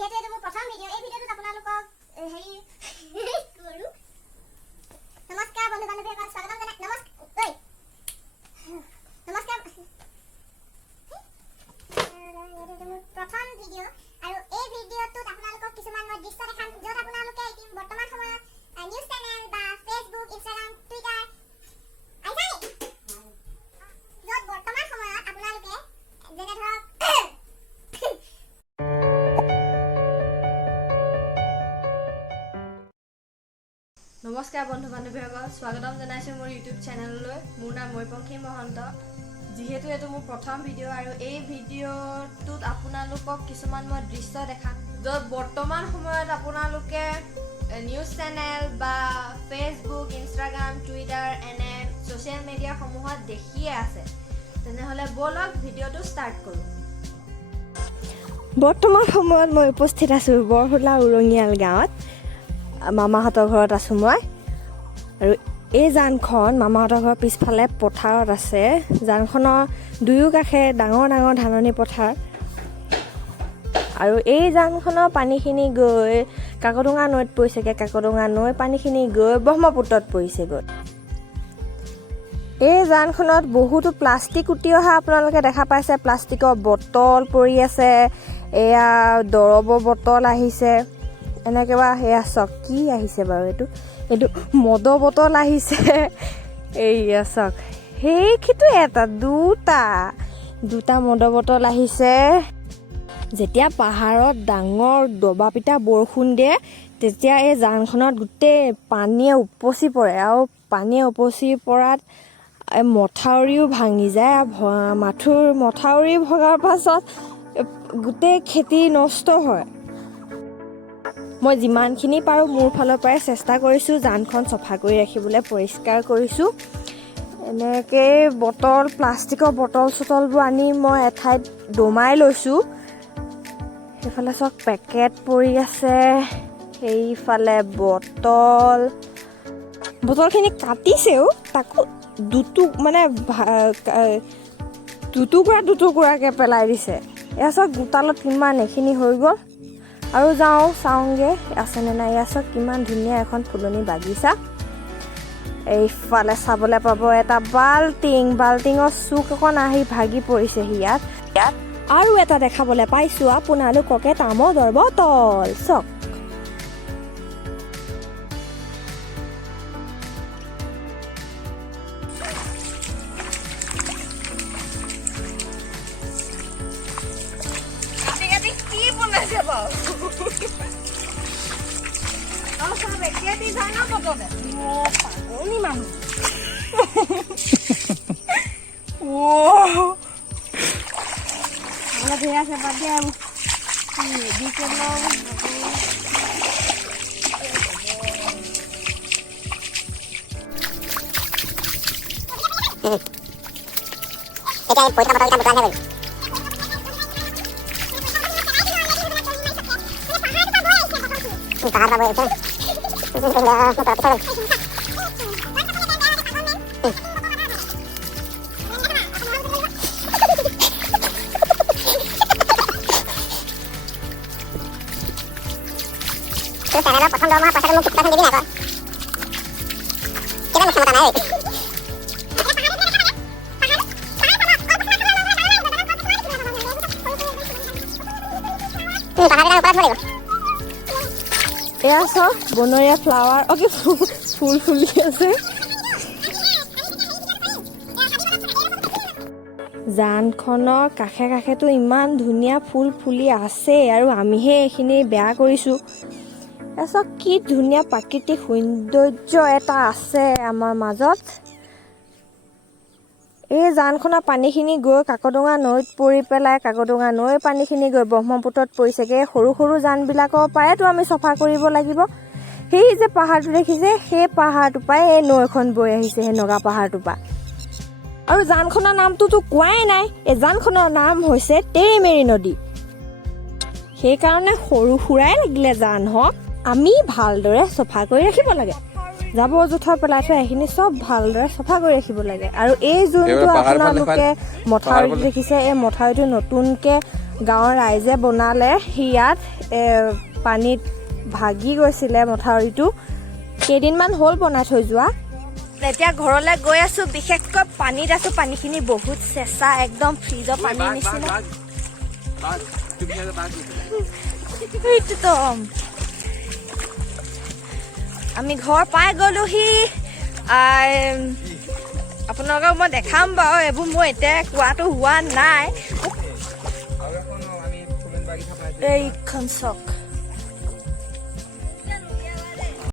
যিহেতু এইটো মোৰ প্ৰথম ভিডিঅ' এই ভিডিঅ'টোত আপোনালোকক হেৰি কৰো নমস্কাৰ বন্ধু বান্ধৱীসকল স্বাগতম জনাই নমস্কাৰ প্ৰথম ভিডিঅ' আৰু এই ভিডিঅ'টোত আপোনালোকক কিছুমান মই দৃশ্য দেখাম য'ত আপোনালোকে বৰ্তমান সময়ত নিউজ চেনেল বা ফেচবুক ইনষ্টাগ্ৰাম টুইটাৰ য'ত বৰ্তমান সময়ত আপোনালোকে যেনে ধৰক নমস্কাৰ বন্ধু বান্ধৱীসকল স্বাগতম জনাইছোঁ মোৰ ইউটিউব চেনেললৈ মোৰ নাম পাংখি মহন্ত যিহেতু এইটো মোৰ প্ৰথম ভিডিঅ' আৰু এই ভিডিঅ'টোত আপোনালোকক কিছুমান মই দৃশ্য দেখাম য'ত বৰ্তমান সময়ত আপোনালোকে নিউজ চেনেল বা ফেচবুক ইনষ্টাগ্ৰাম টুইটাৰ এনে ছ'চিয়েল মিডিয়াসমূহত দেখিয়ে আছে তেনেহ'লে ব'লক ভিডিঅ'টো ষ্টাৰ্ট কৰোঁ। বৰ্তমান সময়ত মই উপস্থিত আছোঁ বৰহোলা উৰঙিয়াল গাঁৱত। মামাহঁতৰ ঘৰত আছোঁ মই আৰু এই জানখন মামাহঁতৰ ঘৰৰ পিছফালে পথাৰত আছে। জানখনৰ দুয়ো কাষে ডাঙৰ ডাঙৰ ধাননি পথাৰ আৰু এই জানখনৰ পানীখিনি গৈ কাকডোঙা নৈত পৰিছেগৈ। কাকডোঙা নৈ পানীখিনি গৈ ব্ৰহ্মপুত্ৰত পৰিছেগৈ। এই জানখনত বহুতো প্লাষ্টিক উটি অহা আপোনালোকে দেখা পাইছে। প্লাষ্টিকৰ বটল পৰি আছে, এয়া দৰৱৰ বটল আহিছে, এনেকৈ বা সেয়া চাওক কি আহিছে বাৰু এইটো মদৰ বটল আহিছে। এইয়া চাওক সেইটো এটা দুটা মদৰ বটল আহিছে। যেতিয়া পাহাৰত ডাঙৰ দবা পিটা বৰষুণ দিয়ে তেতিয়া এই জানখনত গোটেই পানীয়ে উপচি পৰে আৰু পানীয়ে উপচি পৰাত মথাউৰিও ভাঙি যায়। মথাউৰি ভগাৰ পাছত গোটেই খেতি নষ্ট হয়। মই যিমানখিনি পাৰোঁ মোৰ ফালৰ পৰাই চেষ্টা কৰিছোঁ জানখন চফা কৰি ৰাখিবলৈ, পৰিষ্কাৰ কৰিছোঁ। এনেকৈ প্লাষ্টিকৰ বটলবোৰ আনি মই এঠাইত দমাই লৈছোঁ। সেইফালে চব পেকেট পৰি আছে, সেইফালে বটলখিনি কাটিছেও, তাকো দুটুকুৰাকৈ পেলাই দিছে। এয়া চব গোটালত কিমান এইখিনি হৈ গ'ল। আৰু চাওঁগৈ আছেনে নাই। এয়া চব কিমান ধুনীয়া এখন ফুলনি বাগিচা। এইফালে চাবলৈ পাব এটা বাল্টিঙৰ চুক অকণ আহি ভাগি পৰিছেহি ইয়াত আৰু এটা দেখাবলৈ পাইছোঁ আপোনালোককে তামোলৰ বটল চাওক। এয়া চব বনৰীয়া ফ্লাৱাৰ ফুল ফুলি আছে। জানখনৰ কাষে কাষেতো ইমান ধুনীয়া ফুল ফুলি আছে আৰু আমিহে এইখিনি বেয়া কৰিছোঁ। এয়া চব কি ধুনীয়া প্ৰাকৃতিক সৌন্দৰ্য এটা আছে আমাৰ মাজত। এই জানখনৰ পানীখিনি গৈ কাকডোঙা নৈত পৰি পেলাই কাকডোঙা নৈৰ পানীখিনি গৈ ব্ৰহ্মপুত্ৰত পৰিছেগৈ। সৰু সৰু জানবিলাকৰ পৰাইতো আমি চফা কৰিব লাগিব। সেই যে পাহাৰটো দেখিছে সেই পাহাৰটোৰ পৰাই এই নৈখন বৈ আহিছে, সেই নগা পাহাৰটোৰ পৰা। আৰু জানখনৰ নামটোতো কোৱাই নাই। এই জানখনৰ নাম হৈছে তেৰেমেৰি নদী। সেইকাৰণে সৰু সুৰাই লাগিলে জান হওক আমি ভালদৰে চফা কৰি ৰাখিব লাগে। জাবৰ জোথৰ পেলাই থৈ এইখিনি চব ভালদৰে চাফা কৰি ৰাখিব লাগে। আৰু এই যোনটো আপোনালোকে মথাউৰিটো দেখিছে, এই মথাউৰিটো নতুনকৈ গাঁৱৰ ৰাইজে বনালে। ইয়াত পানীত ভাগি গৈছিলে মথাউৰিটো, কেইদিনমান হ'ল বনাই থৈ যোৱা। এতিয়া ঘৰলৈ গৈ আছো, বিশেষকৈ পানীত আছো। পানীখিনি বহুত চেঁচা, একদম ফ্ৰিজৰ পানীৰ নিচিনা। আমি ঘৰ পাই গলোহি। আপোনালোকক মই দেখাম বাৰু, এইবোৰ মই এতিয়া কোৱাটো হোৱা নাই। এইখন চক